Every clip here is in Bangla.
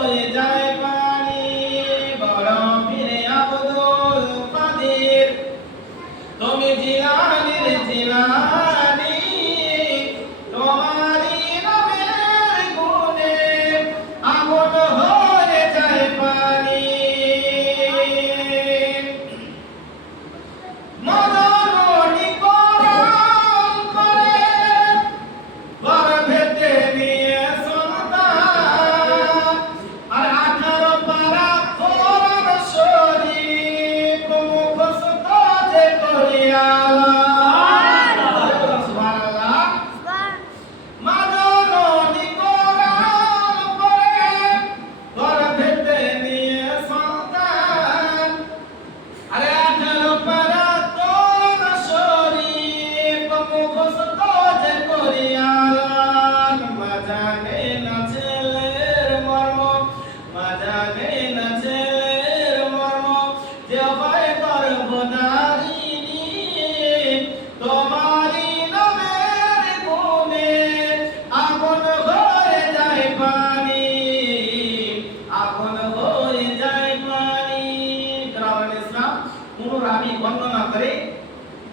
হয়ে যায়।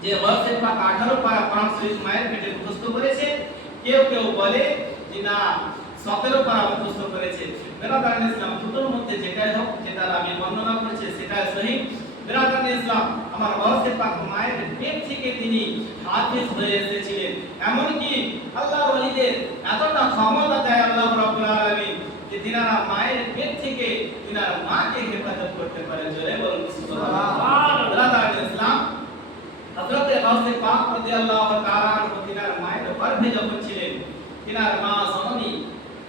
যে ওয়াসিফ পাক 18 পারা কোরআন শরীফ মায়ের পেটে মুখস্থ করেছে। কেউ কেউ বলে যে না 17 পারা মুখস্থ করেছে। বেরাদান ইসলাম দুটোর মধ্যে যেটাই হোক যেটা আমি বর্ণনা করেছে, সেটাই সহিহ বেরাদান ইসলাম, আমার ওয়াসিফ পাক মায়ের পেট থেকে তিনি হাফেজ হয়ে এসেছিলেন। এমনকি আল্লাহর ওলিদের এতটা ক্ষমতা দেয় আল্লাহ রাব্বুল আলামিন যে তিনারা মায়ের পেট থেকে তিনারা মাকে হেফাজত করতে পারে জোরে বলুন সুবহানাল্লাহ ব্রাদার ইসলাম হযরত গাউসে পাক রাদিয়াল্লাহু তাআলা আনহু তিনার মায়ের গর্ভে যখন ছিলেন, তিনার মা জননী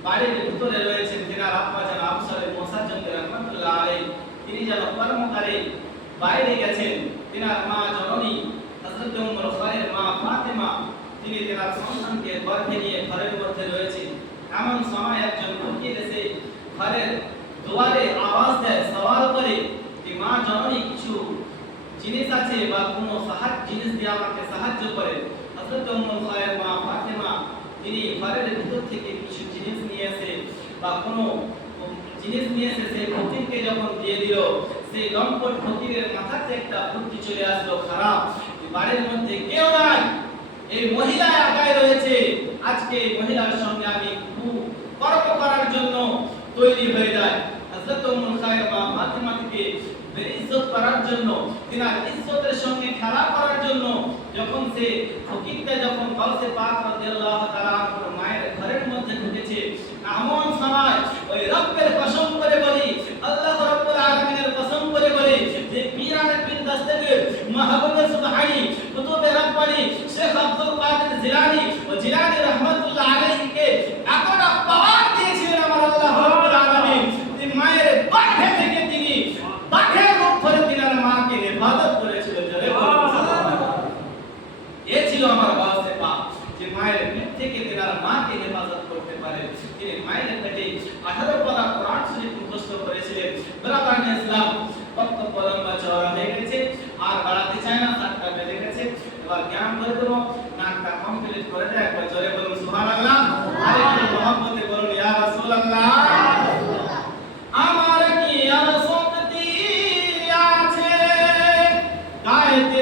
বাড়ির ভিতরে রয়েছেন, তিনার আব্বা যেন আবসারে মোসাজ্জদ রাহমাতুল্লাহ আলাইহি, তিনি যেন কর্মকারে বাইরে গেছেন, তিনার মা জননী হযরত উম্মুল খায়র মা ফাতেমা, তিনি তিনার সন্তানকে গর্ভে নিয়ে ঘরের মধ্যে রয়েছেন। এমন সময় একজন ফকির এসে ঘরের দুয়ারে আওয়াজ দেয়, সওয়াল করে যে, মা জননী, কিছু জিনিস আছে বা কোনো সাহায্য, জিনিস দিয়ে আমাকে সাহায্য করে ফাতেমা থেকে খারাপ এই মহিলা একাই রয়েছে আজকে মহিলার সঙ্গে আমি খুব কর্ম করার জন্য তৈরি হয়ে যায় হযরত উম্মুল খায়র মা ফাতেমাকে বেইজ্জত করার জন্য তিনার ইজ্জতের সঙ্গে খেলা করার জন্য যখন সে ফকিরটা যখন কলসে পাক রাদিয়াল্লাহু তাআলা মায়ের ঘরের মধ্যে ঢুকেছে এমন সময় ওই রব্বের কসম করে বলি, আল্লাহ রাব্বুল আলামিনের কসম করে বলি যে পীরান বিন দস্তগীর মাহবুবে সুবহানি কুতুবে রব্বানি শেখ আব্দুল কাদের জিলানী ও জিলানী রাহমাতুল্লাহ আলাইহিকে এতটা পাওয়ার দিয়েছিলেন আমার আল্লাহ রাব্বুল আলামিন যে মায়ের গর্ভে থেকে তিনি বাঘের রূপ ধরে তিনার মাকে হেফাজত করেছিলেন জোরে বলুন সুবহানাল্লাহ। এ ছিল আমার বাসে পাপ যে মায়ের পেট থেকে তিনার মাকে হেফাজত করতে পারে তিনি মায়ের আঠারো পারা কোরআন শরীফ মুখস্থ করেছিলেন। ব্রাদান ইসলাম বক্তব্য লম্বা চওড়া হয়ে গেছে, আর বাড়াতে চায় না, সাতটা বেজে গেছে। এবার জ্ঞান করে দেবো নাকটা কমপ্লিট করে দেয়, একবার জোরে বলুন, সুবহানাল্লাহ। আরেকটু মহব্বতে বলুন, ইয়া রাসূলুল্লাহ। আমার কি আর শক্তি আছে? গাইতে